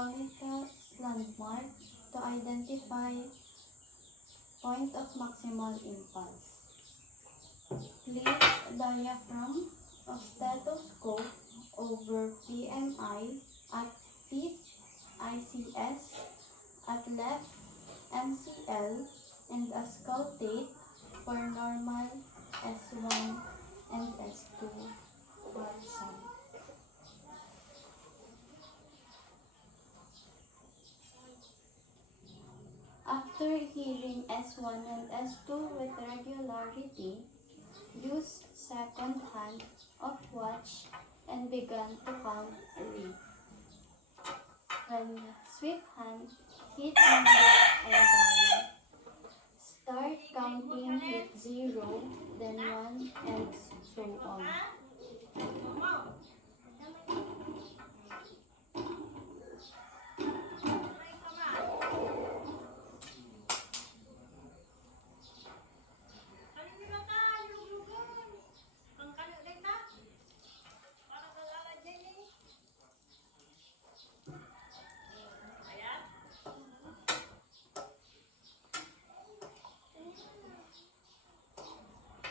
anatomical landmark to identify point of maximal impulse. Place diaphragm of stethoscope over PMI at fifth ICS at left MCL and auscultate for normal S1 and S2 heart sound. After hearing S1 and S2 with regularity, use second hand of watch and begin to count read. When sweep hand hit number and dial, start counting with 0, then 1, and so on.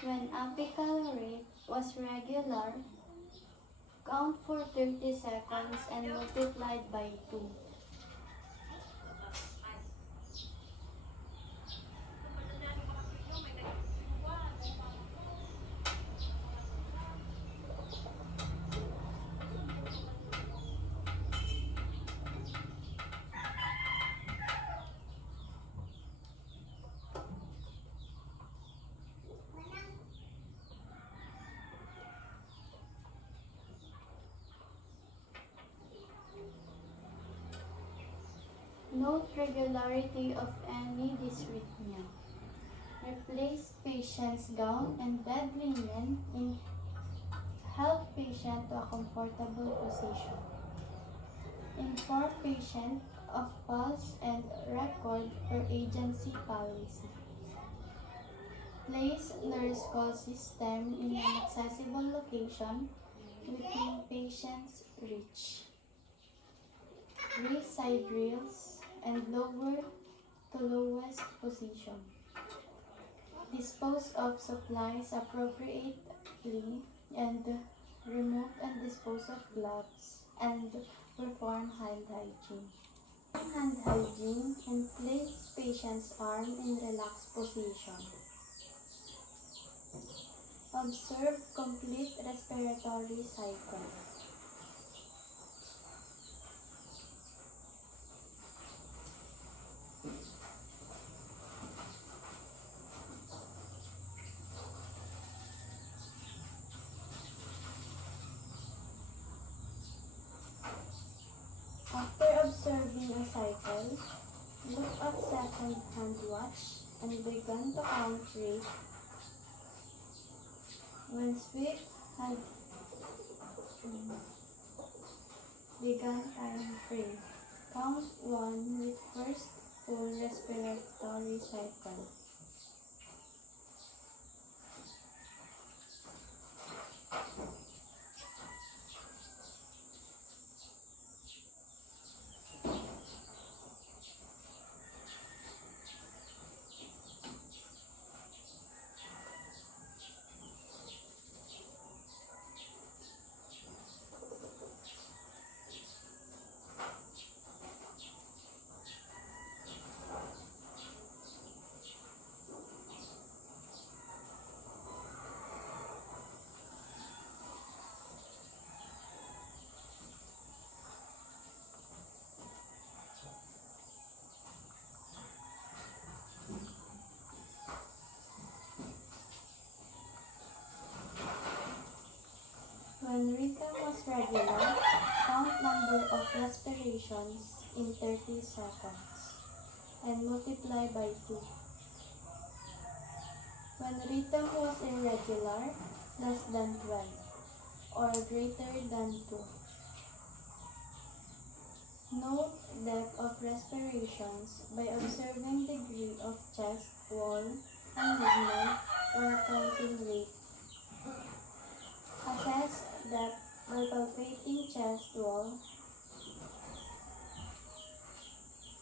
When apical rate was regular, count for 30 seconds and multiplied by 2. Note regularity of any dysrhythmia. Replace patient's gown and bed linen and help patient to a comfortable position. Inform patient of pulse and record per agency policy. Place nurse call system in an accessible location within patient's reach. Raise side rails and lower to lowest position. Dispose of supplies appropriately and remove and dispose of gloves and perform hand hygiene. Hand hygiene and place patient's arm in relaxed position. Observe complete respiratory cycle. After observing a cycle, look at second hand watch and begin to count rate. When sweep had begun time frame, count 1 with first full respiratory cycle. When rhythm was regular, count number of respirations in 30 seconds and multiply by 2. When rhythm was irregular, less than 12 or greater than 2. Note depth of respirations by observing degree of chest wall and movement or counting rate. Assess depth by palpating chest wall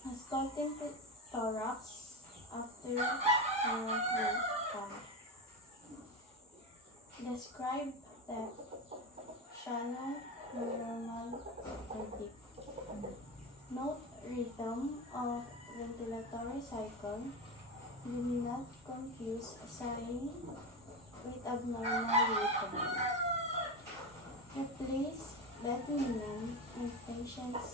Sculpting the thorax after pump. Describe the shallow, normal, or deep. Note rhythm of ventilatory cycle. Do not confuse sighing with abnormal rhythm. Replace bed linen in patients.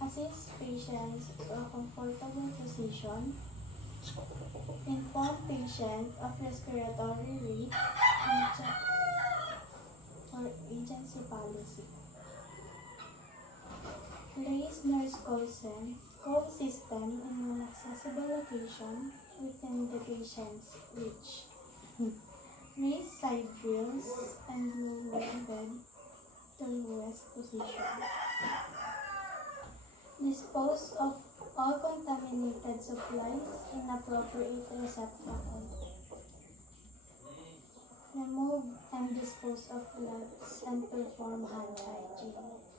Assist patients to a comfortable position. Inform patient of respiratory rate and check for agency policy. Place nurse call system in an accessible location within the patient's reach. Raise side grills and lower bed to lowest position. Dispose of all contaminated supplies in appropriate receptacle. Remove and dispose of gloves and perform hand hygiene.